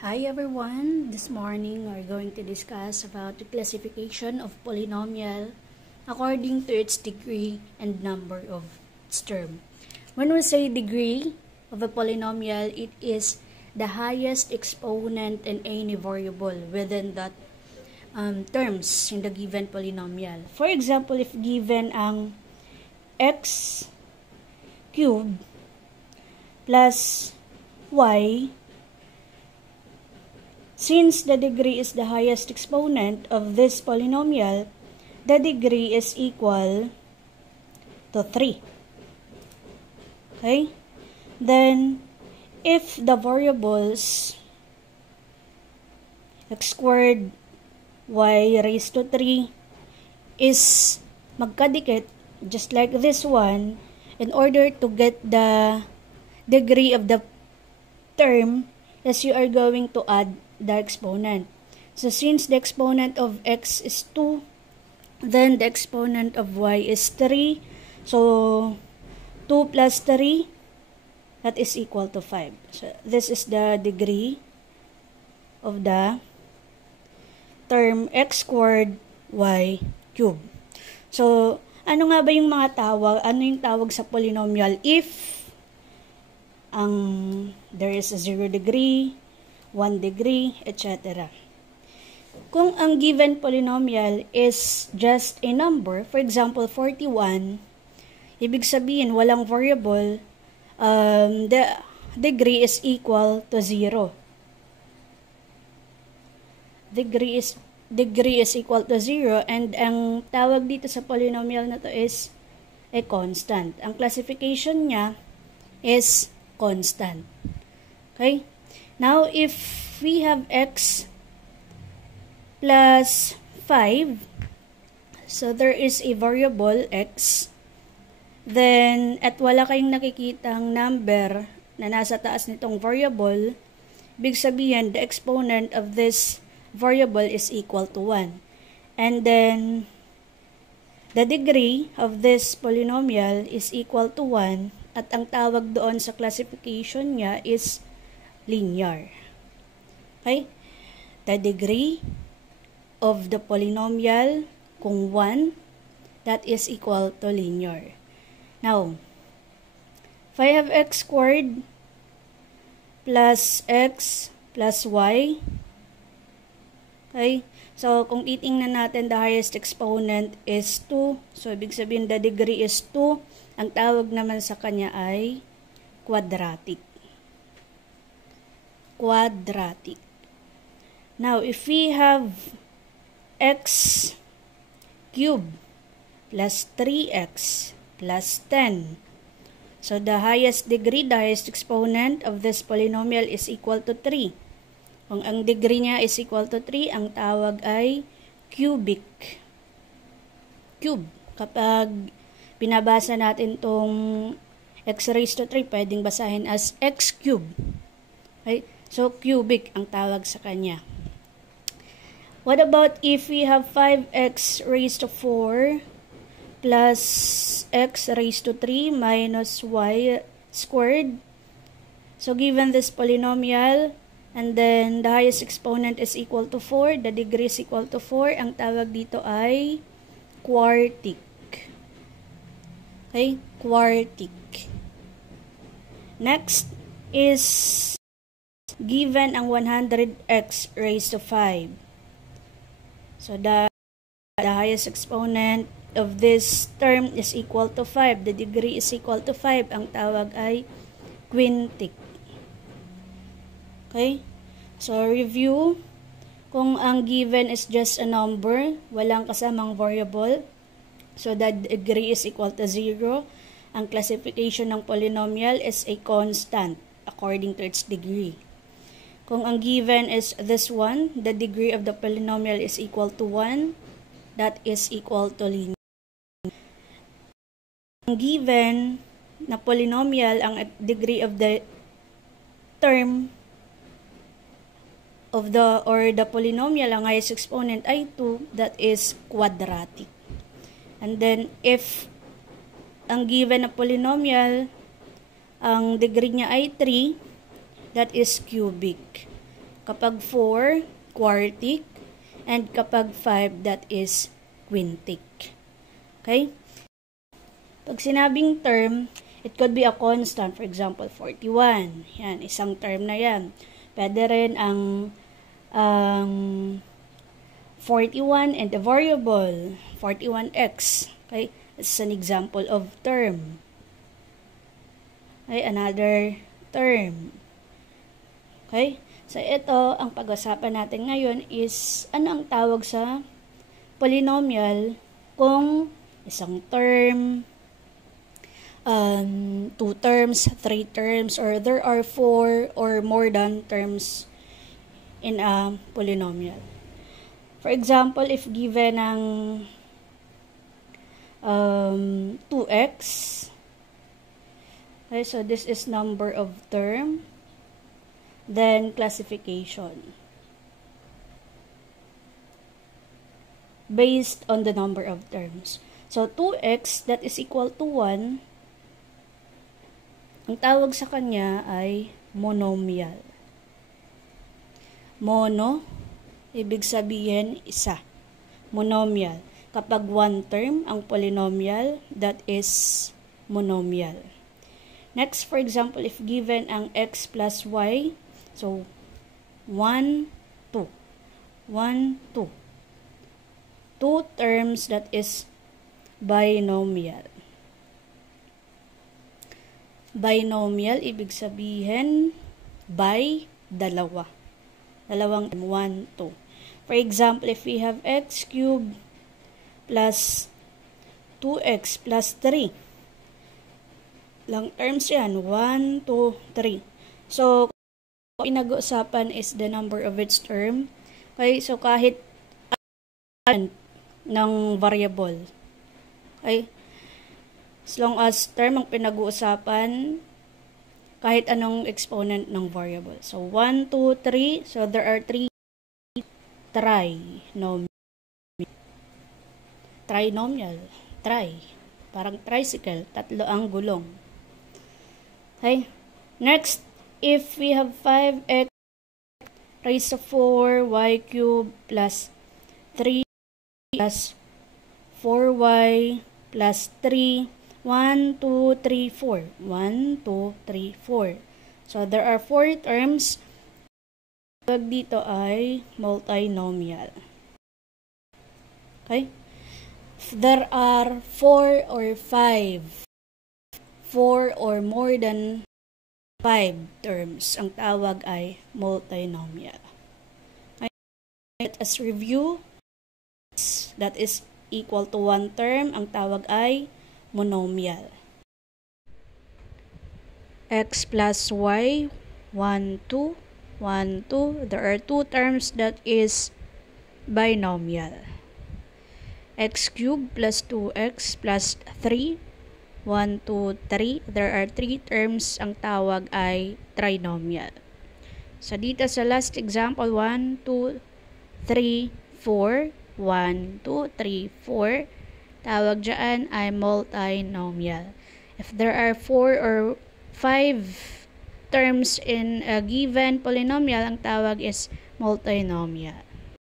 Hi everyone! This morning we're going to discuss about the classification of polynomial according to its degree and number of its term. When we say degree of a polynomial, it is the highest exponent in any variable within that terms in the given polynomial. For example, if given ang x cubed plus y, since the degree is the highest exponent of this polynomial, the degree is equal to 3. Okay? Then, if the variables x squared y raised to 3 is magkadikit, just like this one, in order to get the degree of the term, as you are going to add the exponent. So since the exponent of x is 2, then the exponent of y is 3. So 2 plus 3, that is equal to 5. So this is the degree of the term x squared y cubed. So ano nga ba yung mga tawag? Ano yung tawag sa polynomial if there is a 0 degree, 1 degree, etc. Kung ang given polynomial is just a number, for example, 41, ibig sabihin walang variable, the degree is equal to 0. Degree is equal to 0, and ang tawag dito sa polynomial na to is a constant. Ang classification niya is constant. Okay? Now, if we have x plus 5, so there is a variable x, then at wala kayong nakikitang number na nasa taas nitong variable, ibig sabihin the exponent of this variable is equal to 1. And then, the degree of this polynomial is equal to 1, at ang tawag doon sa classification niya is linear. Okay? The degree of the polynomial, kung 1, that is equal to linear. Now, if I have x squared plus x plus y, okay? So, kung titingnan natin, the highest exponent is 2. So, ibig sabihin, the degree is 2. Ang tawag naman sa kanya ay quadratic. Quadratic. Now, if we have x cubed plus 3x plus 10, so the highest degree, the highest exponent of this polynomial is equal to 3. Kung ang degree niya is equal to 3, ang tawag ay cubic. Cube. Kapag pinabasa natin tong x raised to 3, pwedeng basahin as x cubed. Okay? So, cubic ang tawag sa kanya. What about if we have 5x raised to 4 plus x raised to 3 minus y squared? So, given this polynomial, and then the highest exponent is equal to 4, the degree is equal to 4, ang tawag dito ay quartic. Okay, quartic. Next is given ang 100x raised to 5. So the highest exponent of this term is equal to 5. The degree is equal to 5. Ang tawag ay quintic. Okay? So review, kung ang given is just a number, walang kasamang variable, so the degree is equal to 0. Ang classification ng polynomial is a constant according to its degree. Kung ang given is this one, the degree of the polynomial is equal to 1. That is equal to linear. Ang given na polynomial, ang degree of the term of the polynomial, ang highest exponent ay 2, that is quadratic. And then, if ang given na polynomial, ang degree niya ay 3, that is cubic. Kapag 4, quartic. And kapag 5, that is quintic. Okay? Pag sinabing term, it could be a constant. For example, 41. Yan, isang term na yan. Pwede rin ang 41 and a variable, 41x. Okay? It's an example of term. Okay, another term. Okay? So, ito, ang pag-usapan natin ngayon is, ano ang tawag sa polynomial kung isang term, 2 terms, 3 terms, or there are 4 or more than terms in a polynomial. For example, if given ang 2x, okay, so this is number of term. Then, classification. Based on the number of terms. So, 2x, that is equal to 1. Ang tawag sa kanya ay monomial. Mono, ibig sabihin, isa. Monomial. Kapag 1 term, ang polynomial, that is monomial. Next, for example, if given ang x plus y, so, 1, 2. 1, 2. 2 terms, that is binomial. Binomial, ibig sabihin, by, dalawa. Dalawang 1, 2. For example, if we have x cubed plus 2x plus 3. Lang terms yan. 1, 2, 3. So, pinag-uusapan is the number of its term. Okay, so kahit ng variable. Okay? As long as term ang pinag-uusapan, kahit anong exponent ng variable. So, 1, 2, 3. So, there are 3 trinomial. Trinomial. Tri. Parang tricycle. 3 ang gulong. Okay? Next, if we have 5x raised to 4 y cubed plus 3 plus 4y plus 3, 1, 2, 3, 4. 1, 2, 3, 4. So, there are 4 terms. Tawag dito ay multinomial. Okay? If there are 4 or 5, 4 or more than 5 terms, ang tawag ay multinomial. Let us review. That is equal to 1 term, ang tawag ay monomial. X plus y, 1, 2, 1, 2. There are 2 terms, that is binomial. X cubed plus 2x plus 3, 1, 2, 3. There are 3 terms, ang tawag ay trinomial. So, dito sa last example, 1, 2, 3, 4. 1, 2, 3, 4. Tawag dyan ay multinomial. If there are 4 or 5 terms in a given polynomial, ang tawag is multinomial.